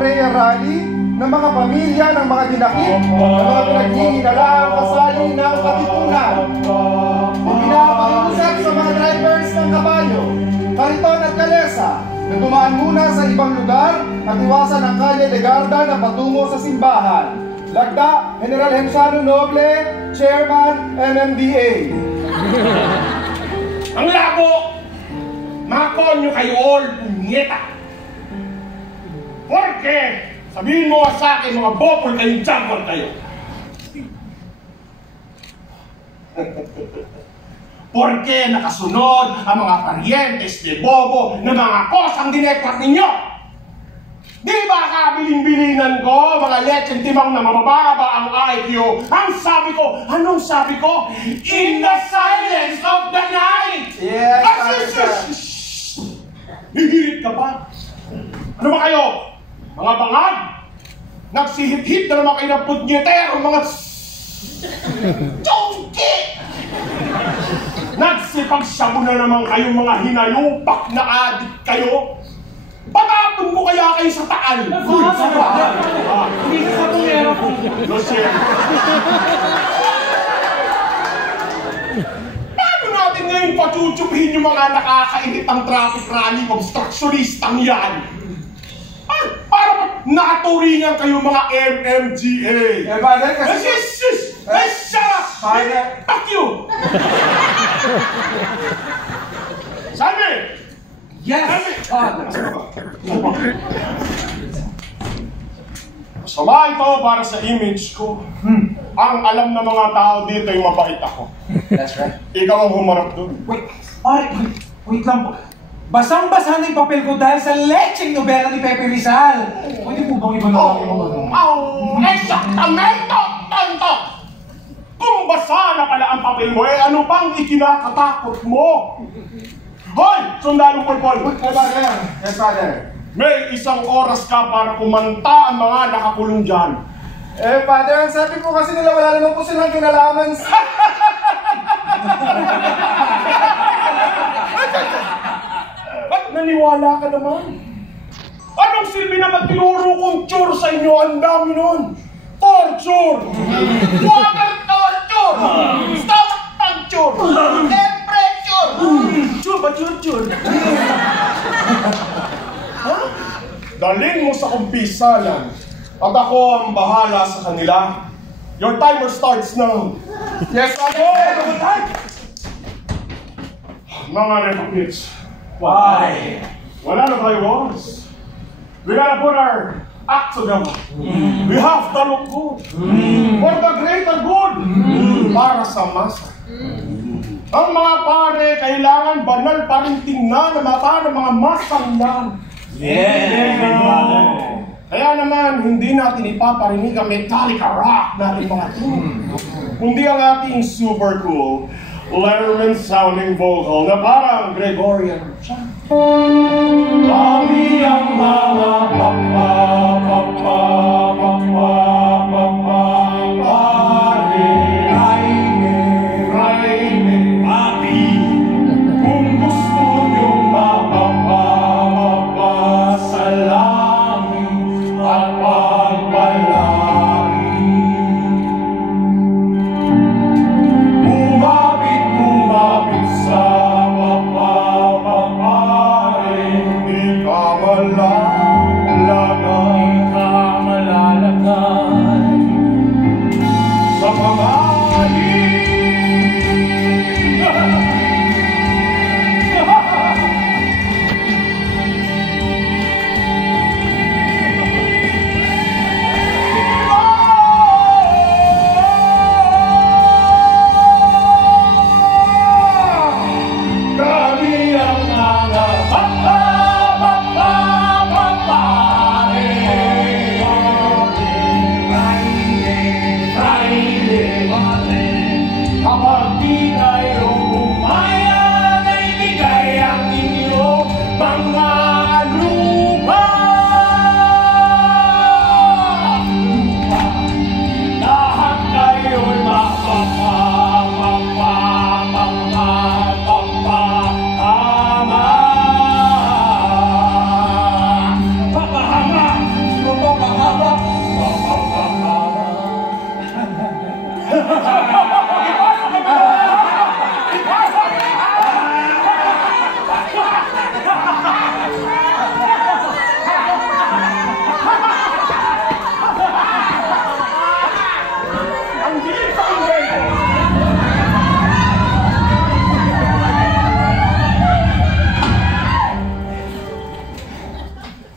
prayer rally ng mga pamilya ng mga dinakip, ng mga pinaghihinalaang kasali ng katipunan. Ipinapakiusap sa mga drivers ng kabayo, kariton at kalesa na dumaan muna sa ibang lugar at iwasan ang Calle Legarda na patungo sa simbahan. Lagda, General Hemsano Noble, Chairman, MMDA. Ang labo! Mga konyo kayo all, punyeta! Porque, sabihin mo sa akin, mga bopol kayong jumper kayo. Porque nakasunod ang mga parientes de Bobo na mga kosang dineklat ninyo. Di ba kabiling-bilingan ko, mga lecheng timang na mababa ang IQ? Ang sabi ko, anong sabi ko? In the silence of the night! Yes, Hihirit ka ba? Ano ba kayo? Mga bangag? Nagsihit-hit na naman kayo ng punyetero, mga chongki! Nagsipagsabu na naman kayong mga hinayupak na adik kayo. Patapon ko kaya kayo sa taal. Hindi sa tungero ko. Paano natin ngayon pachuchupihin yung mga nakakainitang traffic rally obstructionistang yan? Para naturingan kayo mga MMGA. Father, kasi... Shut up! Father! Fuck you! Sabi! Yes! Masama ito para sa image ko. Ang alam ng mga tao dito ay mabait ako. That's right. Ikaw ang humarap doon. Wait lang po. Basang-basa na yung papel ko dahil sa lecheng nobela ni Pepe Rizal. Pwede po bang iba na lang yung mga... Eksaktamento! Tanto! Kung basa na pala ang papel mo, ano pang ikinakatakot mo? Hoy! Sundalong Pulpol! Yes, Father. May isang oras ka para kumanta ang mga nakakulong dyan. Father, sabi po kasi nila wala naman po silang kinalaman sa... Ba't naniwala ka naman? Anong silbi na magtinuro kong chore sa inyo? Ang dami nun! Torture! Water torture! Stomach puncture! Temperature! Chur ba chur? Ha? Daling mo sa kumpisalan at ako ang bahala sa kanila. Your timer starts now. Yes, Father! Mga republics. Why? Wala na tayo oras. We gotta put our act together. We have to look good. For the greater good. Para sa masa. Ang mga pare, kailangan banal pa rin tingnan ang mata ng mga masang yan. Kaya naman, hindi natin ipaparinig ang Metallica rock natin mga tune. Kundi ang ating super cool, Letterman sounding vocal na parang Gregorian chant. Kami ang mga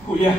Kuya,